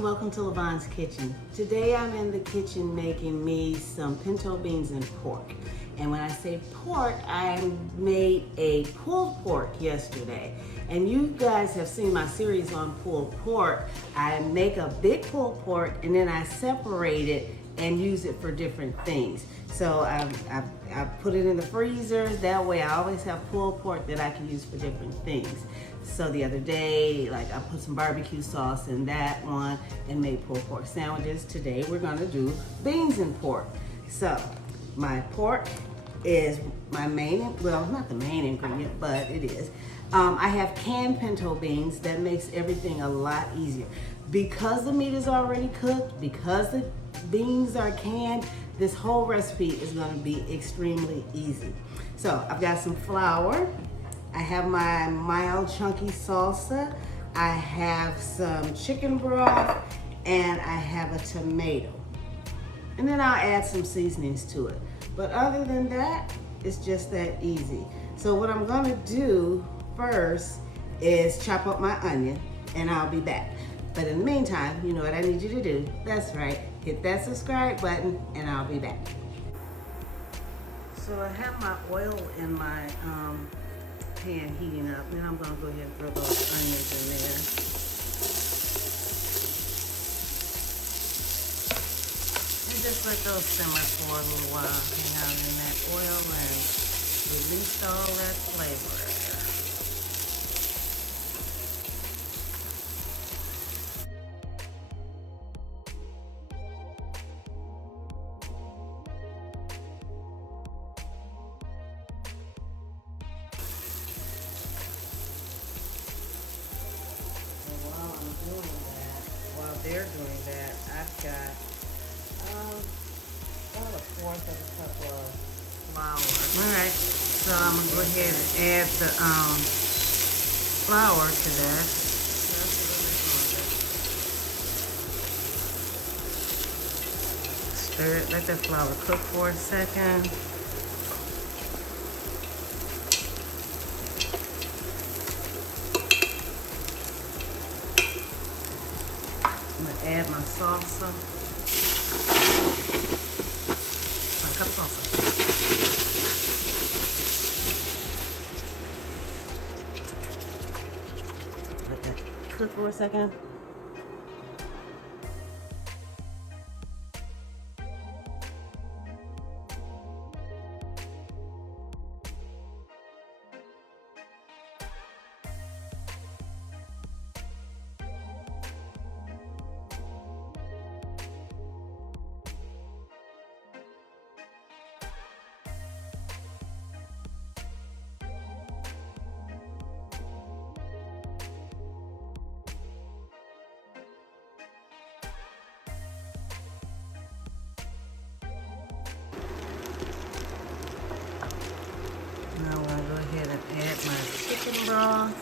and welcome to Lavonne's Kitchen. Today I'm in the kitchen making me some pinto beans and pork. And when I say pork, I made a pulled pork yesterday. And you guys have seen my series on pulled pork. I make a big pulled pork and then I separate it and use it for different things. So I put it in the freezer. That way I always have pulled pork that I can use for different things. So the other day, like I put some barbecue sauce in that one and made pulled pork sandwiches. Today we're gonna do beans and pork. So my pork is my main, well, not the main ingredient, but it is. I have canned pinto beans. That makes everything a lot easier. Because the meat is already cooked, because the beans are canned, this whole recipe is gonna be extremely easy. So I've got some flour. I have my mild chunky salsa. I have some chicken broth, and I have a tomato. And then I'll add some seasonings to it. But other than that, it's just that easy. So what I'm gonna do first is chop up my onion, and I'll be back. But in the meantime, you know what I need you to do? That's right, hit that subscribe button, and I'll be back. So I have my oil in my pan heating up, and then I'm gonna go ahead and throw those onions in there. And just let those simmer for a little while, hang out in that oil and release all that flavor. While they're doing that, I've got about a fourth of a cup of flour. All right, so I'm gonna go ahead and add the flour to that. Stir it, let that flour cook for a second. I'm gonna add my salsa. A cup of salsa. Let that cook for a second. Now I'm gonna go ahead and add my chicken broth.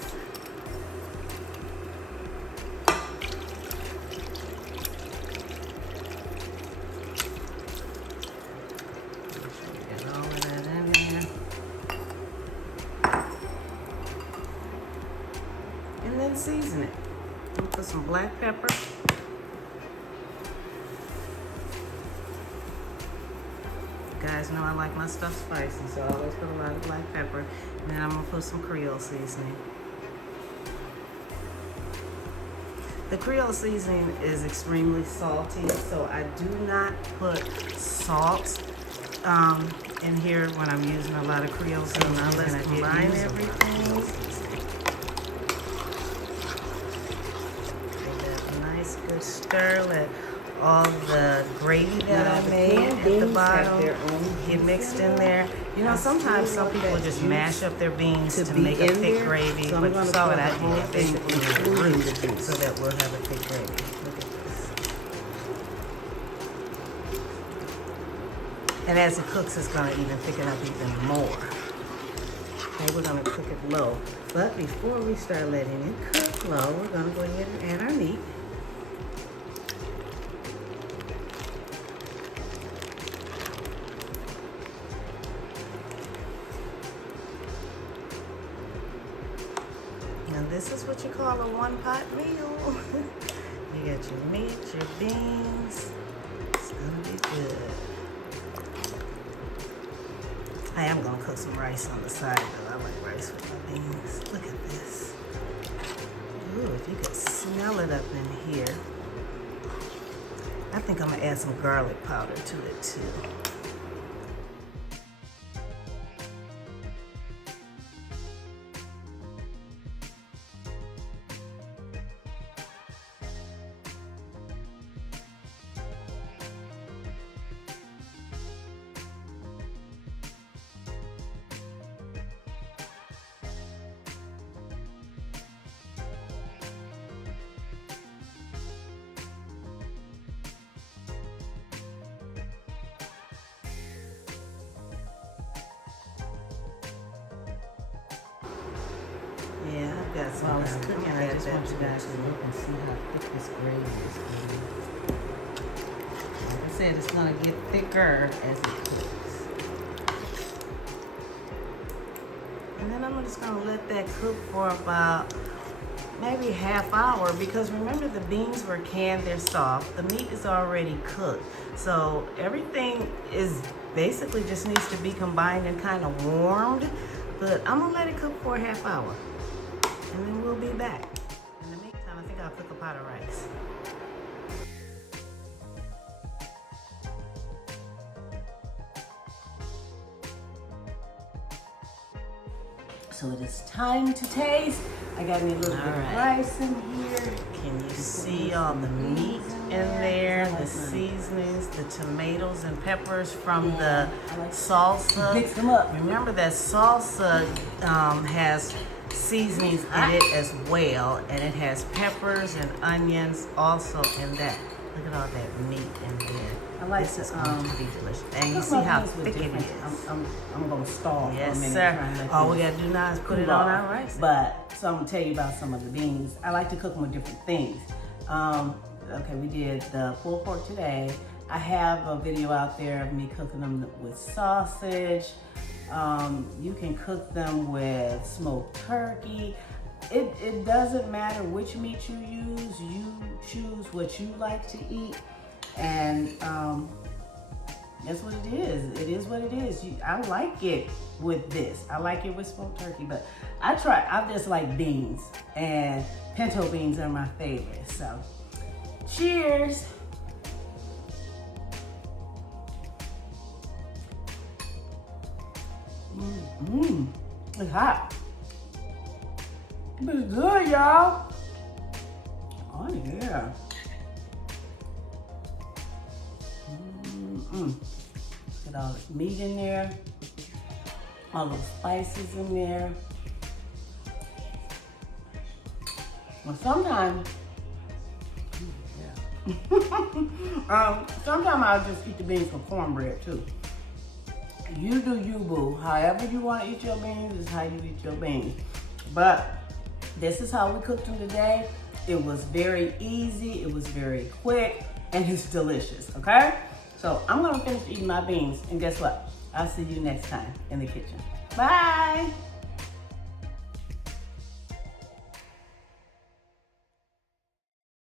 Get all of that in there. And then season it. Put some black pepper. Guys know I like my stuff spicy, so I always put a lot of black pepper. And then I'm gonna put some Creole seasoning. The Creole seasoning is extremely salty, so I do not put salt in here when I'm using a lot of Creole seasoning. Now let's combine everything. Give that a nice good stir. Let all the gravy that I made at the bottom get mixed in there. You know, sometimes some people just mash up their beans to make a thick gravy, but you saw what I did. Basically root so that we'll have a thick gravy. Look at this. And as it cooks, it's gonna even thicken up even more. Okay, we're gonna cook it low. But before we start letting it cook low, we're gonna go ahead and add our meat. Now this is what you call a one-pot meal. You get got your meat, your beans. It's gonna be good. I am gonna cook some rice on the side though. I like rice with my beans. Look at this. Ooh, if you could smell it up in here. I think I'm gonna add some garlic powder to it too. Yeah, I've got some. While it's cooking, I just want you guys to look and see how thick this gravy is going to be. Like I said, it's going to get thicker as it cooks. And then I'm just gonna let that cook for about maybe half hour, because remember the beans were canned, they're soft. The meat is already cooked. So everything is basically just needs to be combined and kind of warmed. But I'm gonna let it cook for a half hour. And then we'll be back. In the meantime, I think I'll cook a pot of rice. So it is time to taste. I got me a little bit of rice in here. Can you see all the meat in there, the seasonings, the tomatoes and peppers from the salsa? Mix them up. Remember that salsa has seasonings in it as well, and it has peppers and onions also in that. Look at all that meat in there. I like this is going to be delicious. And you see how thick it is. I'm going to stall for a minute. Yes, sir. All we got to do now is put it on our rice. But, so I'm going to tell you about some of the beans. I like to cook them with different things. Okay, we did the pulled pork today. I have a video out there of me cooking them with sausage. You can cook them with smoked turkey. It doesn't matter which meat you use. You choose what you like to eat. And that's what it is. It is what it is. I like it with this. I like it with smoked turkey, but I just like beans, and pinto beans are my favorite. So, cheers. It's hot. But it's good, y'all. Oh yeah. Get all this meat in there, all those spices in there. Well, sometimes, sometimes I'll just eat the beans with cornbread too. You do you, boo. However you want to eat your beans is how you eat your beans. But this is how we cooked them today. It was very easy, it was very quick, and it's delicious, okay? So I'm gonna finish eating my beans, and guess what? I'll see you next time in the kitchen. Bye.